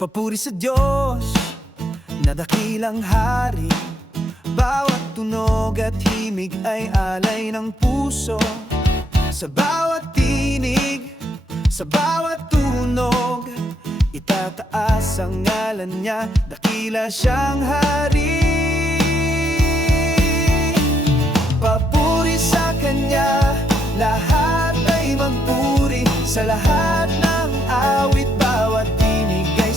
Papuri sa Diyos na dakilang hari. Bawat tunog at himig ay alay ng puso. Sa bawat tinig, sa bawat tunog Itataas ang ngalan niya, dakila siyang hari. Papuri sa Kanya, lahat ay magpuri Sa lahat ng ay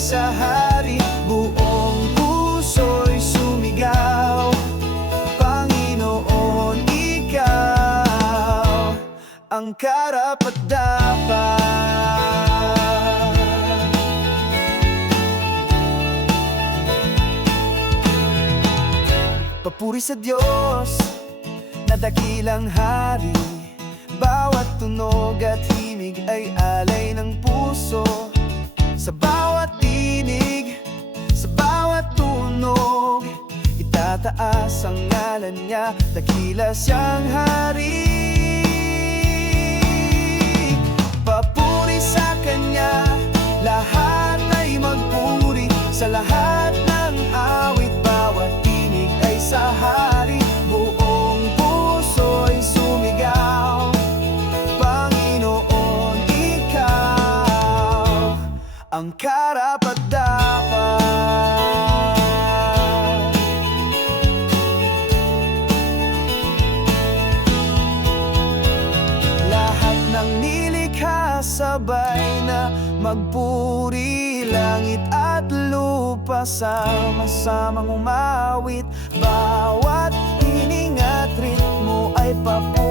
sa hari Buong puso'y sumigaw. Panginoon, Ikaw Ang karapat dapat. Papuri sa Diyos na dakilang hari. Bawat tunog at himig ay alay ng puso Sa bawat tinig, sa bawat tunog Itataas ang ngalan niya, dakila siyang hari Papuri sa Kanya, lahat ay magpuri. Sa lahat Ang karapat dapat. Lahat ng nilikha sabay na magpuri Langit at lupa sama-samang umawit. Bawat hining at ritmo ay papuri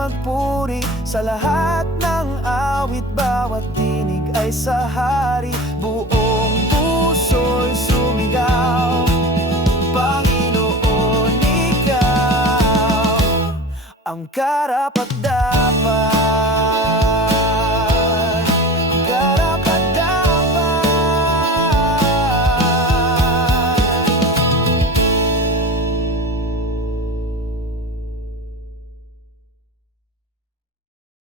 magpuri Sa lahat ng awit, bawat tinig ay sa hari. Buong puso'y sumigaw. Panginoon, Ikaw Ang karapat dapat